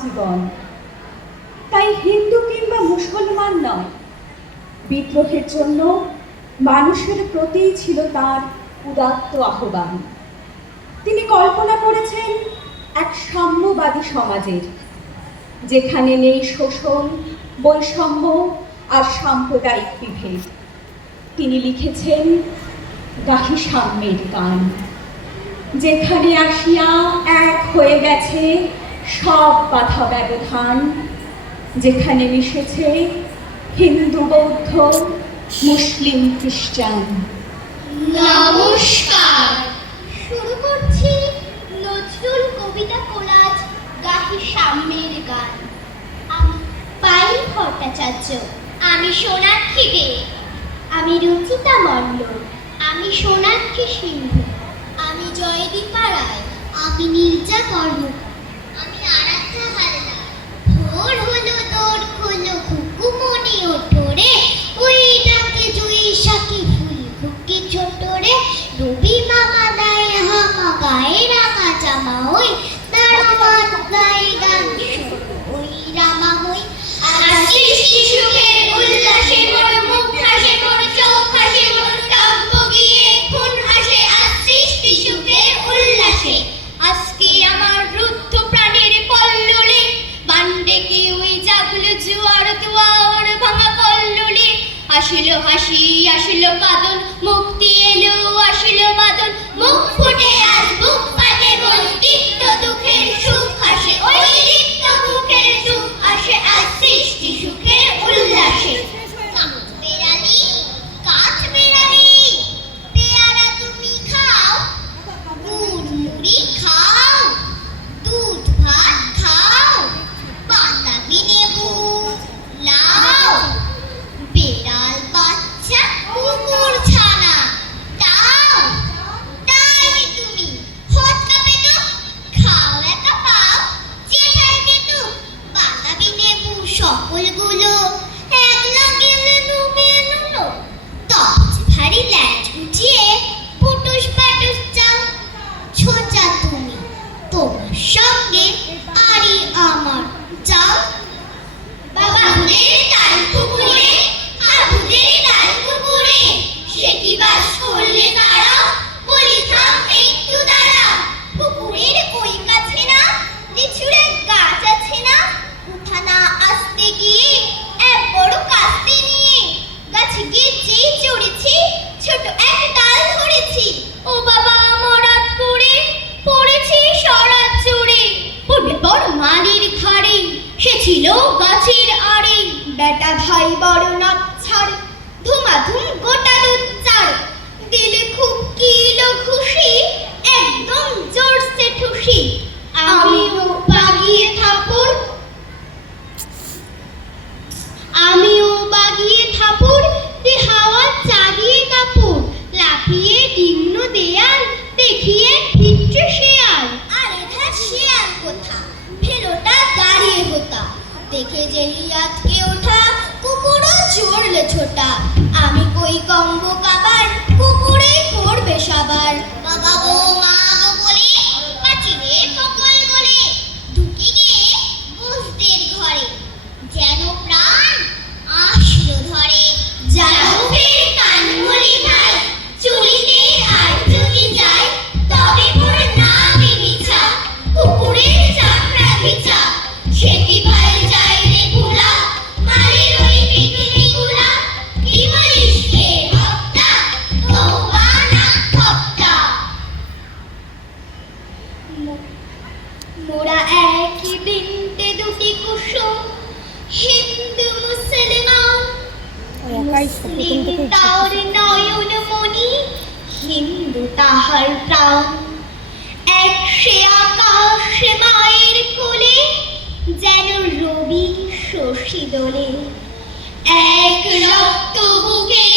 জীবন। তাই হিন্দু কিংবা মুসলমান নয়। বিদ্রোহের জন্য মানুষের প্রতিই ছিল তার উদাত্ত আহ্বান। তিনি কল্পনা করেছেন এক সাম্যবাদী সমাজের, যেখানে নেই শোষণ, বৈষম্য আর সাম্প্রদায়িক বিভেদ। তিনি লিখেছেন গাহি সাম্যের গান, যেখানে আসিয়া এক হয়ে গেছে সব বাধা ব্যবধান যেখানে মিশেছে হিন্দু, বৌদ্ধ, মুসলিম, খ্রিস্টান। নমস্কার। শুরু করছি নজরুল কবিতা কোলাজ গাহি সাম্যের গান। আমি পাই ভট্টাচার্য। আমি সোনাক্ষী দে। আমি রুচিতা মণ্ডল। আমি সোনাক্ষী সিংহ আমি জয়দীপা রায়। আমি নীরজা কর্ম আসিল হাসি আসিল কাদন মুক্তি এলো আসিল বাদন মুখ ফুটে বড় নাক ছাড়ে ধুমাধুম গোটা দুধ চাড় দিলে খুব কিলো খুশি, একদম জোরসে ঠুসি। আমিও বাগিয়ে থাপড় আমিও বাগিয়ে থাপুর, দি হাওয়া চাগিয়ে কাপড় লাফিয়ে ডিম্ন দেয়াল, দেখিয়ে ভিট্রে শেয়াল। আরে শেয়াল কোথা? ফেলোটা দাঁড়িয়ে হোতা। দেখে যে চড়লে ছোটা। আমি কই কম্ব কাবার? কুকুরেই করবে মোরা একই বৃন্তে দুটি কুসুম হিন্দু মুসলমান মুসলিম তার নয়ন মনি হিন্দু তাহার প্রাণ। এক সে আকাশ মায়ের কোলে যেন রবি শশী দোলে। এক রক্ত বুকের